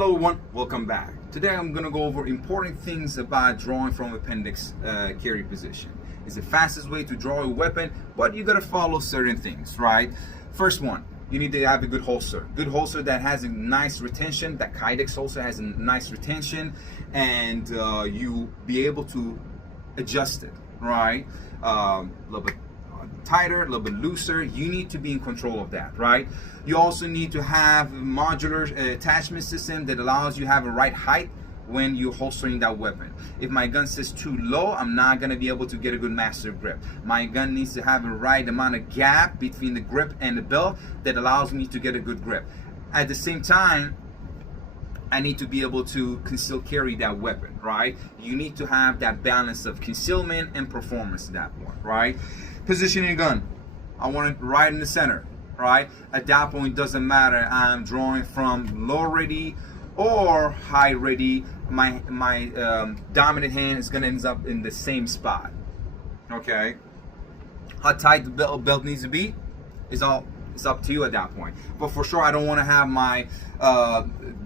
Hello everyone, welcome back. Today I'm going to go over important things about drawing from appendix carry position. It's the fastest way to draw a weapon, but you got to follow certain things, right? First one, you need to have a good holster. Good holster that has a nice retention. That kydex holster has a nice retention, and you be able to adjust it, right? A little bit tighter, a little bit looser. You need to be in control of that, right? You also need to have a modular attachment system that allows you to have a right height when you're holstering that weapon. If my gun sits too low, I'm not going to be able to get a good master grip. My gun needs to have a right amount of gap between the grip and the belt that allows me to get a good grip. At the same time, I need to be able to conceal carry that weapon, right? You need to have that balance of concealment and performance at that point, right? Positioning a gun, I want it right in the center, right? At that point, doesn't matter. I'm drawing from low ready or high ready. My dominant hand is gonna end up in the same spot. Okay. How tight the belt needs to be is it's up to you at that point. But for sure, I don't want to have my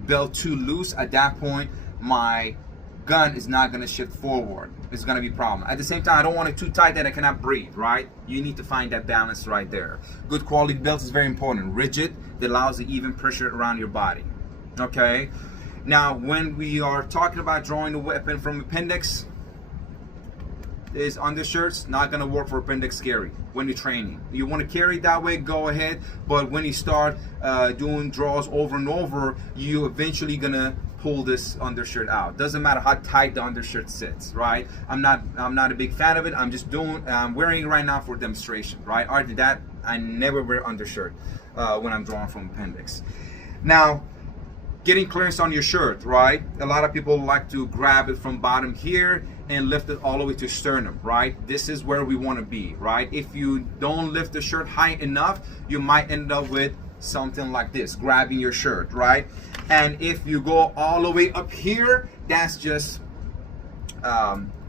belt too loose. At that point, my gun is not going to shift forward. It's going to be a problem. At the same time, I don't want it too tight that I cannot breathe, right? You need to find that balance right there. Good quality belt is very important. Rigid, that allows the even pressure around your body. Okay? Now, when we are talking about drawing the weapon from appendix, is undershirts not going to work for appendix carry when you're training. You want to carry that way, go ahead, but when you start doing draws over and over, you eventually gonna pull this undershirt out. Doesn't matter how tight the undershirt sits, right? I'm not a big fan of it. I'm wearing it right now for demonstration, right? Other than that, I never wear undershirt when I'm drawing from appendix. Now, getting clearance on your shirt, right? A lot of people like to grab it from bottom here and lift it all the way to sternum, right? This is where we want to be, right? If you don't lift the shirt high enough, you might end up with something like this, grabbing your shirt, right? And if you go all the way up here, that's just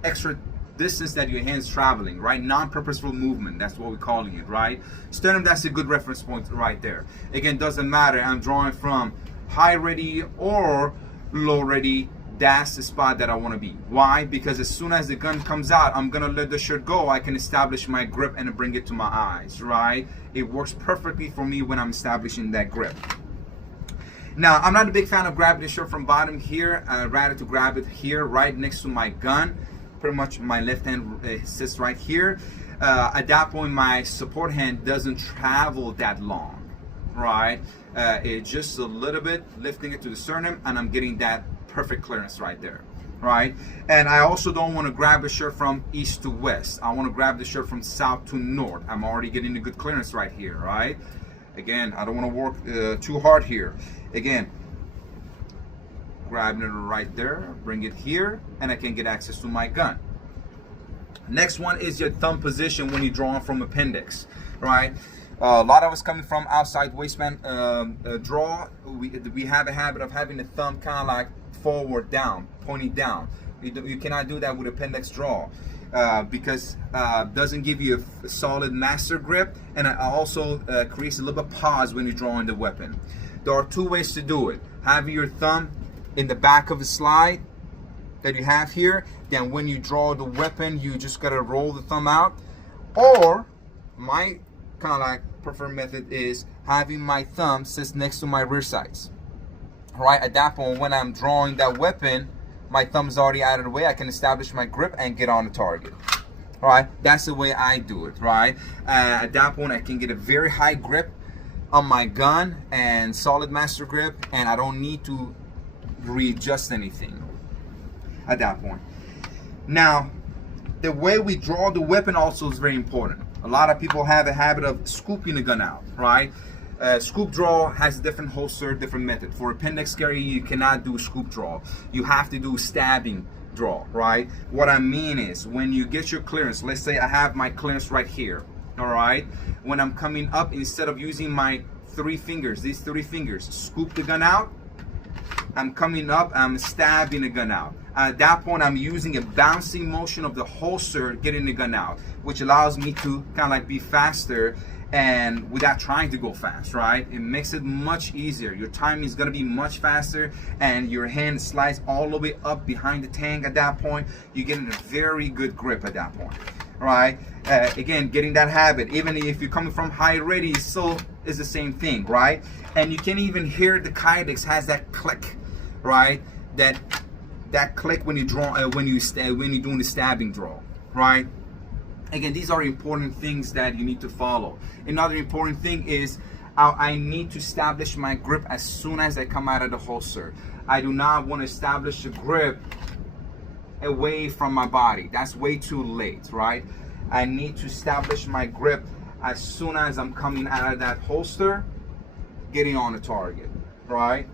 extra distance that your hand's traveling, right? Non-purposeful movement, that's what we're calling it, right? Sternum, that's a good reference point right there. Again, doesn't matter, I'm drawing from high ready or low ready, that's the spot that I want to be. Why? Because as soon as the gun comes out, I'm gonna let the shirt go. I can establish my grip and bring it to my eyes, right? It works perfectly for me when I'm establishing that grip. Now, I'm not a big fan of grabbing the shirt from bottom here. I'd rather to grab it here right next to my gun. Pretty much my left hand sits right here. At that point, my support hand doesn't travel that long, right? It's just a little bit, lifting it to the sternum, and I'm getting that perfect clearance right there, right? And I also don't want to grab the shirt from east to west. I want to grab the shirt from south to north. I'm already getting a good clearance right here, right? Again, I don't want to work too hard here. Again, grabbing it right there, bring it here, and I can get access to my gun. Next one is your thumb position when you're drawing from appendix, right? A lot of us coming from outside waistband draw, we have a habit of having the thumb kind of like forward down, pointing down. You cannot do that with appendix draw because doesn't give you a solid master grip, and it also creates a little bit of pause when you're drawing the weapon. There are two ways to do it. Have your thumb in the back of the slide that you have here, then when you draw the weapon, you just gotta roll the thumb out. Or my kind of like preferred method is having my thumb sit next to my rear sights. Right, at that point, when I'm drawing that weapon, my thumb's already out of the way. I can establish my grip and get on the target. All right, that's the way I do it, right? At that point, I can get a very high grip on my gun and solid master grip, and I don't need to readjust anything at that point. Now, the way we draw the weapon also is very important. A lot of people have a habit of scooping the gun out, right? Scoop draw has a different holster, different method. For appendix carry, you cannot do scoop draw. You have to do stabbing draw, right? What I mean is, when you get your clearance, let's say I have my clearance right here, all right? When I'm coming up, instead of using my three fingers, these three fingers, scoop the gun out, I'm coming up, I'm stabbing the gun out. At that point, I'm using a bouncing motion of the holster, getting the gun out, which allows me to kind of like be faster and without trying to go fast, right? It makes it much easier. Your timing is gonna be much faster, and your hand slides all the way up behind the tank. At that point, you're getting a very good grip at that point, right? Again, getting that habit, even if you're coming from high ready, still is the same thing, right? And you can even hear the kydex has that click, right? That click when you draw, when you're doing the stabbing draw, right? Again, these are important things that you need to follow. Another important thing is I need to establish my grip as soon as I come out of the holster. I do not want to establish a grip away from my body. That's way too late, right? I need to establish my grip as soon as I'm coming out of that holster, getting on the target, right?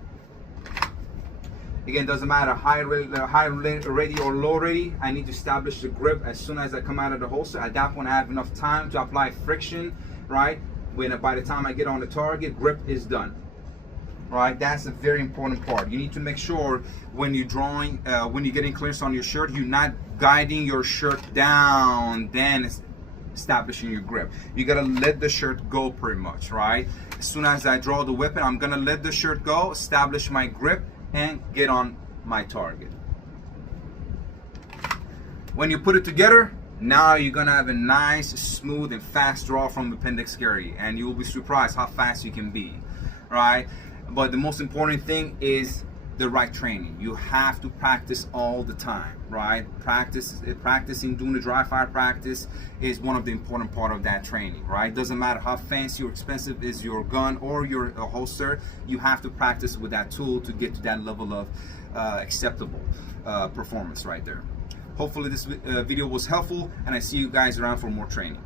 Again, doesn't matter high ready or low ready. I need to establish the grip as soon as I come out of the holster. At that point, I have enough time to apply friction, right? By the time I get on the target, grip is done, right? That's a very important part. You need to make sure when you're drawing, when you're getting clearance on your shirt, you're not guiding your shirt down, then establishing your grip. You gotta let the shirt go pretty much, right? As soon as I draw the weapon, I'm gonna let the shirt go, establish my grip, and get on my target. When you put it together, now you're gonna have a nice, smooth, and fast draw from the appendix carry, and you will be surprised how fast you can be, right? But the most important thing is the right training. You have to practice all the time, right? Practicing doing the dry fire practice is one of the important part of that training, right? Doesn't matter how fancy or expensive is your gun or your holster, you have to practice with that tool to get to that level of acceptable performance right there. Hopefully this video was helpful, and I see you guys around for more training.